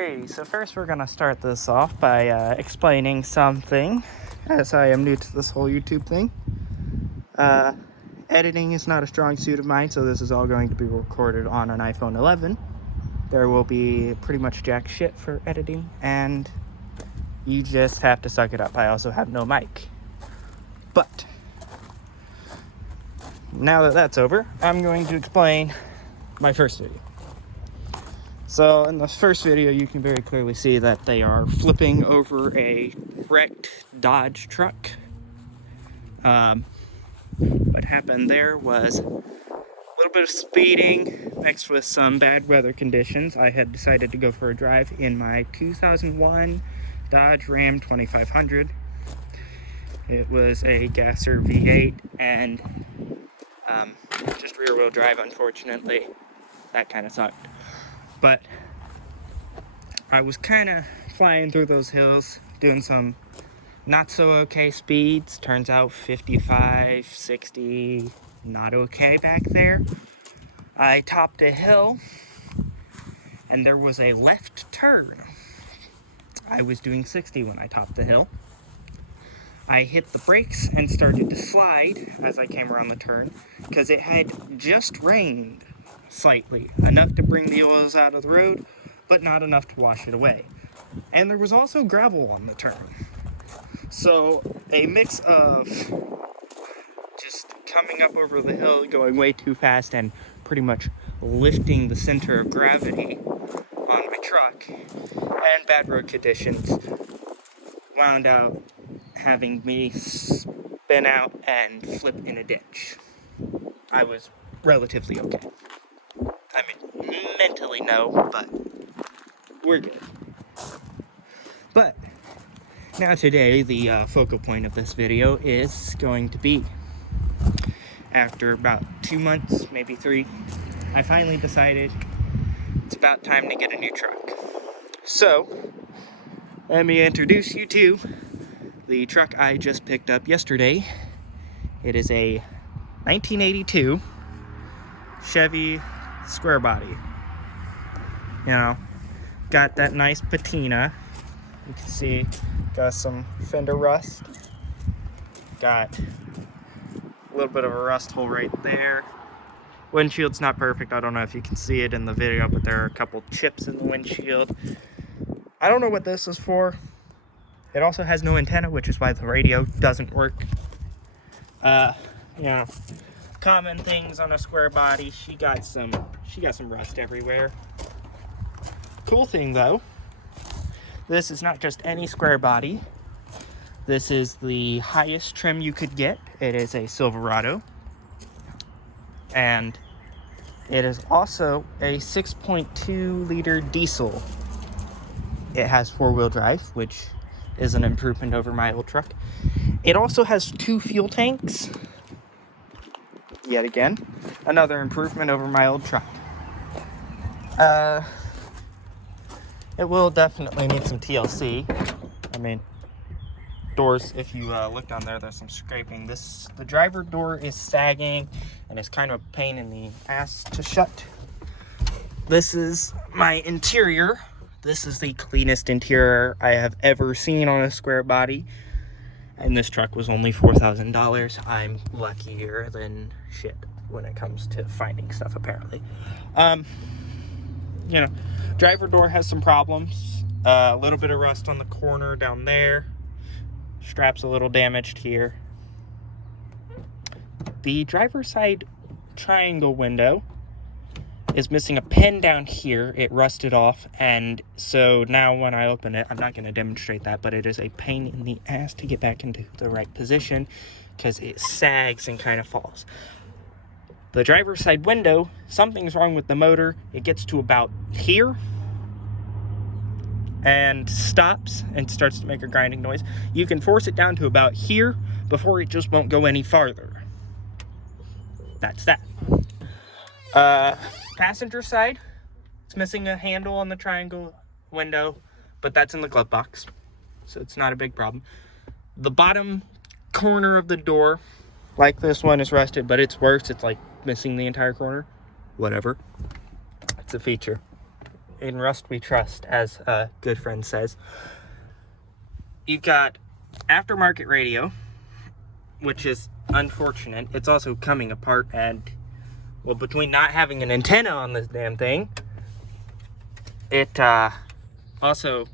Alrighty, so first we're gonna start this off by explaining something, as I am new to this whole YouTube thing. Editing is not a strong suit of mine, so this is all going to be recorded on an iPhone 11. There will be pretty much jack shit for editing, and you just have to suck it up. I also have no mic. But now that that's over, I'm going to explain my first video. So in the first video, you can very clearly see that they are flipping over a wrecked Dodge truck. What happened there was a little bit of speeding mixed with some bad weather conditions. I had decided to go for a drive in my 2001 Dodge Ram 2500. It was a gasser V8 and just rear wheel drive, unfortunately. That kind of sucked. But I was kind of flying through those hills, doing some not so okay speeds. Turns out 55, 60, not okay back there. I topped a hill and there was a left turn. I was doing 60 when I topped the hill. I hit the brakes and started to slide as I came around the turn because it had just rained slightly, enough to bring the oils out of the road, but not enough to wash it away. And there was also gravel on the turn. So a mix of just coming up over the hill, going way too fast, and pretty much lifting the center of gravity on my truck, and bad road conditions wound out having me spin out and flip in a ditch. I was relatively okay. I mean, mentally no, but we're good. But now today, the focal point of this video is going to be, after about 2 months, maybe 3, I finally decided it's about time to get a new truck. So, let me introduce you to the truck I just picked up yesterday. It is a 1982 Chevy square body. You know, got that nice patina. You can see got some fender rust. Got a little bit of a rust hole right there. Windshield's not perfect. I don't know if you can see it in the video, but there are a couple chips in the windshield. I don't know what this is for. It also has no antenna, which is why the radio doesn't work. You know, common things on a square body. She got some rust everywhere. Cool thing though, this is not just any square body. This is the highest trim you could get. It is a Silverado, and it is also a 6.2 liter diesel. It has 4-wheel drive, which is an improvement over my old truck. It also has 2 fuel tanks. Yet again, another improvement over my old truck. It will definitely need some TLC. I mean, doors, if you look down there, there's some scraping. The driver door is sagging, and it's kind of a pain in the ass to shut. This is my interior. This is the cleanest interior I have ever seen on a square body. And this truck was only $4,000. I'm luckier than shit when it comes to finding stuff, apparently. You know, driver door has some problems. A little bit of rust on the corner down there. Strap's a little damaged here. The driver's side triangle window is missing a pin down here. It rusted off, and so now when I open it, I'm not going to demonstrate that, but it is a pain in the ass to get back into the right position because it sags and kind of falls. The driver's side window, something's wrong with the motor. It gets to about here and stops and starts to make a grinding noise. You can force it down to about here before it just won't go any farther. That's that. Passenger side, it's missing a handle on the triangle window, but that's in the glove box, so it's not a big problem. The bottom corner of the door, like this one, is rusted, but it's worse. It's like missing the entire corner. Whatever. It's a feature. in Rust we trust, as a good friend says. You've got aftermarket radio, which is unfortunate. It's also coming apart, and well, between not having an antenna on this damn thing, it also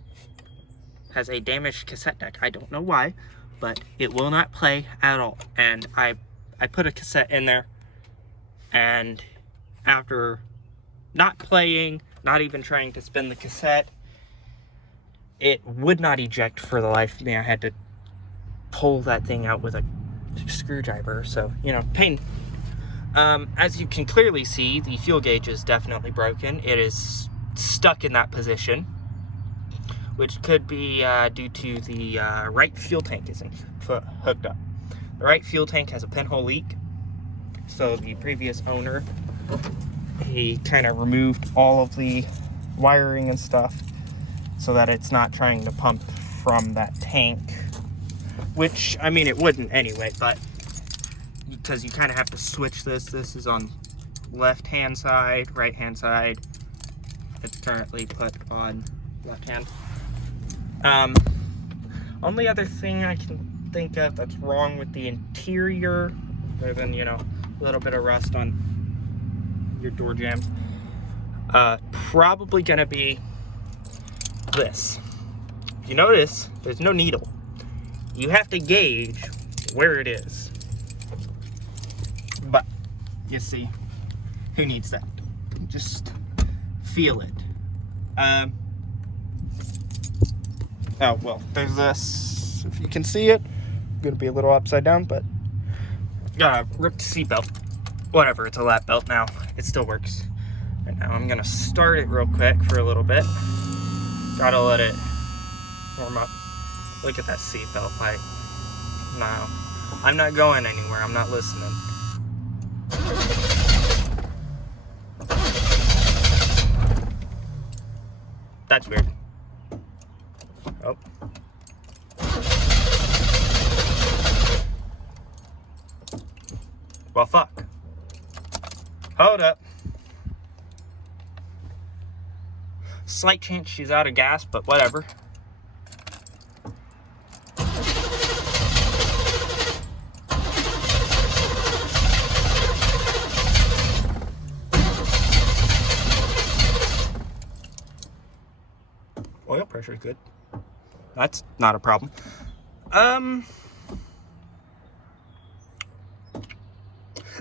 has a damaged cassette deck. I don't know why, but it will not play at all. And I put a cassette in there, and after not playing, not even trying to spin the cassette, it would not eject for the life of me. I had to pull that thing out with a screwdriver, so, you know, pain. As you can clearly see, the fuel gauge is definitely broken. It is stuck in that position, which could be due to the right fuel tank isn't hooked up. The right fuel tank has a pinhole leak, so the previous owner, he kind of removed all of the wiring and stuff so that it's not trying to pump from that tank, which, I mean, it wouldn't anyway, but because you kind of have to switch this. This is on left hand side, right hand side. It's currently put on left hand. Only other thing I can think of that's wrong with the interior, other than, you know, a little bit of rust on your door jambs, probably gonna be this. If you notice, there's no needle. You have to gauge where it is. But, you see, who needs that? Just feel it. Oh, well, there's this. If you can see it, I'm gonna be a little upside down, but ripped seatbelt. Whatever, it's a lap belt now. It still works. Right now, I'm gonna start it real quick for a little bit. Gotta let it warm up. Look at that seatbelt light. No, I'm not going anywhere. I'm not listening. That's weird. Oh. Well, fuck. Hold up. Slight chance she's out of gas, but whatever. Oil pressure is good. That's not a problem.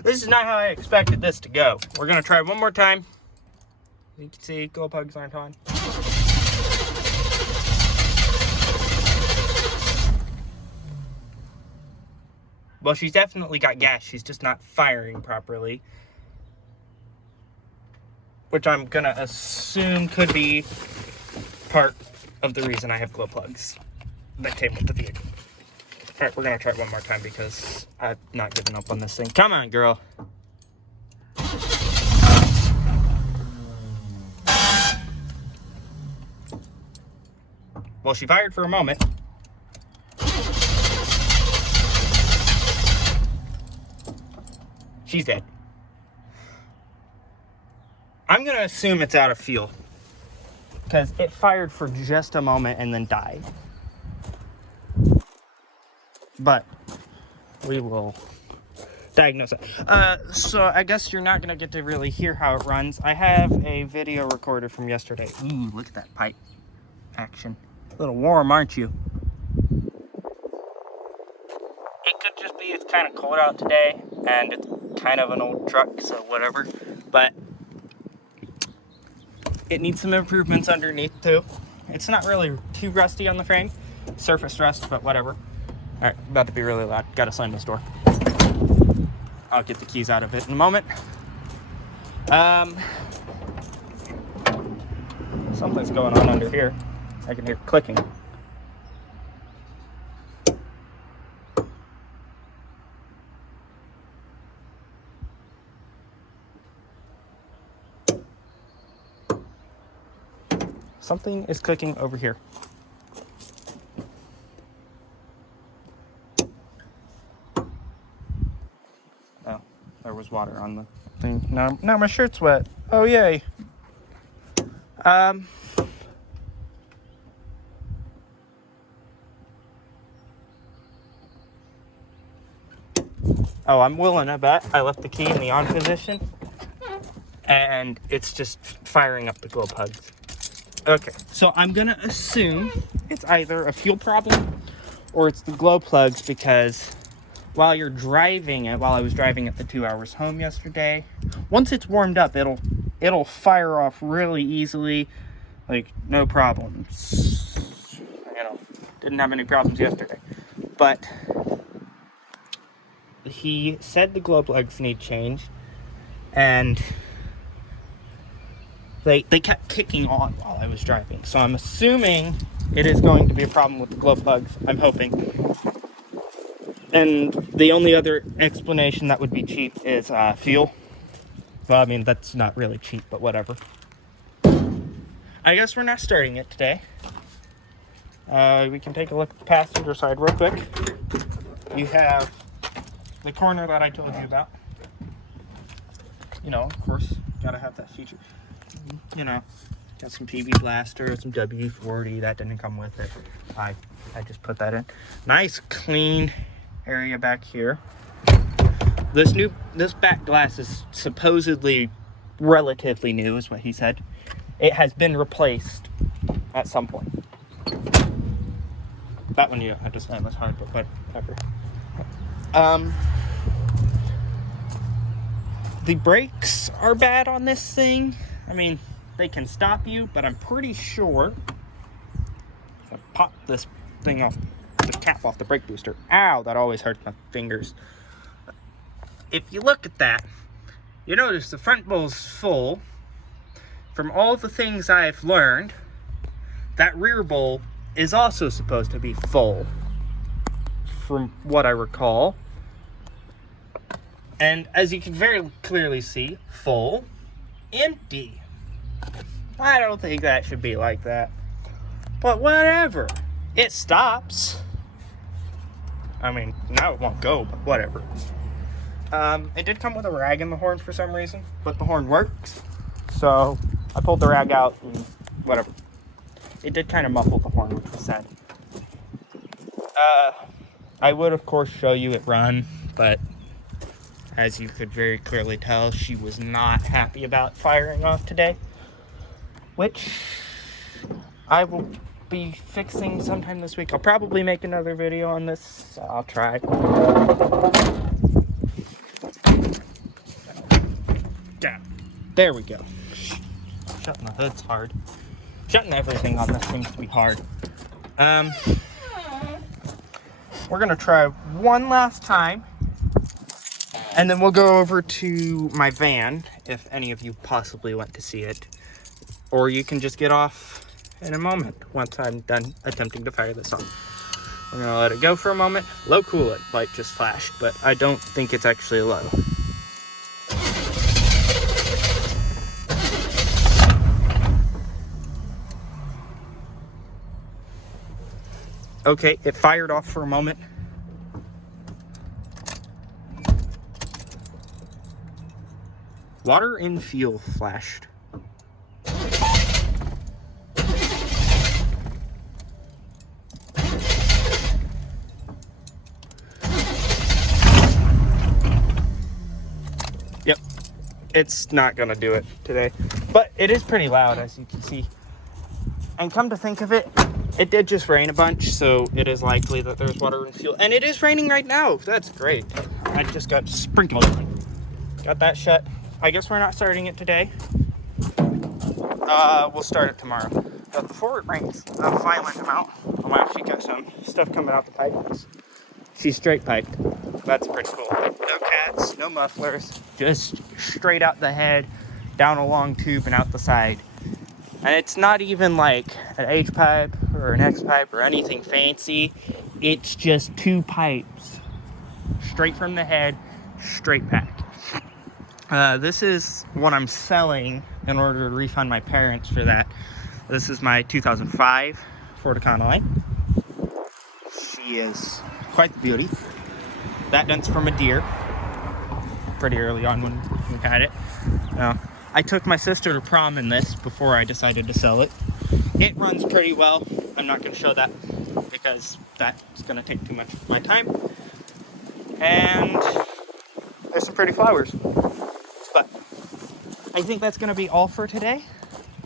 This is not how I expected this to go. We're gonna try one more time. As you can see, glow plugs aren't on. Well, she's definitely got gas. She's just not firing properly, which I'm gonna assume could be part of the reason I have glow plugs that came with the vehicle. Alright, we're gonna try it one more time because I'm not giving up on this thing. Come on, girl. Well, she fired for a moment. She's dead. I'm gonna assume it's out of fuel, because it fired for just a moment and then died. But we will diagnose it. So I guess you're not gonna get to really hear how it runs. I have a video recorded from yesterday. Ooh, look at that pipe action. A little warm, aren't you? It could just be it's kind of cold out today, and it's kind of an old truck, so whatever. But it needs some improvements underneath too. It's not really too rusty on the frame, surface rust, but whatever. All right, about to be really loud. Gotta slam this door. I'll get the keys out of it in a moment. Something's going on under here. I can hear clicking. Something is clicking over here. Oh, there was water on the thing. Now my shirt's wet. Oh, yay. Oh, I'm willing to bet I left the key in the on position, and it's just firing up the glow plugs. Okay, so I'm gonna assume it's either a fuel problem or it's the glow plugs, because while you're driving it, while I was driving it the 2 hours home yesterday, once it's warmed up, it'll fire off really easily, like no problems. You know, didn't have any problems yesterday. But he said the glow plugs need changed, and they kept kicking on while I was driving. So I'm assuming it is going to be a problem with the glow plugs. I'm hoping. And the only other explanation that would be cheap is fuel. Well, I mean, that's not really cheap, but whatever. I guess we're not starting it today. We can take a look at the passenger side real quick. You have the corner that I told you about. You know, of course, gotta have that feature. You know, got some PB Blaster, some WD-40. That didn't come with it. I just put that in. Nice, clean area back here. This back glass is supposedly relatively new, is what he said. It has been replaced at some point. That one, yeah, I just that was hard, but whatever. The brakes are bad on this thing. I mean, they can stop you, but I'm pretty sure if I pop this thing off, the cap off the brake booster. Ow, that always hurts my fingers. If you look at that, you notice the front bowl's full. From all the things I've learned, that rear bowl is also supposed to be full, from what I recall. And as you can very clearly see, full, empty. I don't think that should be like that. But whatever. It stops. I mean, now it won't go, but whatever. It did come with a rag in the horn for some reason, but the horn works. So I pulled the rag out and whatever. It did kind of muffle the horn, which was sad. I would, of course, show you it run, but as you could very clearly tell, she was not happy about firing off today, which I will be fixing sometime this week. I'll probably make another video on this. I'll try. Yeah, there we go. Shutting the hood's hard. Shutting everything on this seems to be hard. We're gonna try one last time, and then we'll go over to my van if any of you possibly want to see it, or you can just get off in a moment once I'm done attempting to fire this on. We're gonna let it go for a moment. Low coolant light just flashed, but I don't think it's actually low. Okay, it fired off for a moment. Water and fuel flashed. Yep, it's not gonna do it today, but it is pretty loud, as you can see. And come to think of it, it did just rain a bunch, so it is likely that there's water and fuel. And it is raining right now. That's great. I just got sprinkled. Got that shut. I guess we're not starting it today. We'll start it tomorrow. But before it rains, I'll finally let him out. Oh wow, she got some stuff coming out the pipes. She's straight piped. That's pretty cool. No cats, no mufflers, just straight out the head, down a long tube and out the side. And it's not even like an H pipe or an X pipe or anything fancy. It's just two pipes, straight from the head, straight back. This is what I'm selling in order to refund my parents for that. This is my 2005 Ford Econoline. She is quite the beauty. That dent's from a deer. Pretty early on when we got it. Now, I took my sister to prom in this before I decided to sell it. It runs pretty well. I'm not going to show that because that's going to take too much of my time. And there's some pretty flowers. But I think that's going to be all for today.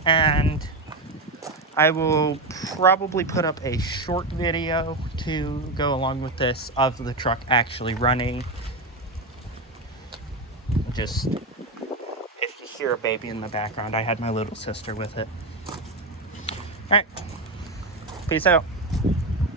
And I will probably put up a short video to go along with this of the truck actually running. Just, if you hear a baby in the background, I had my little sister with it. Alright, peace out.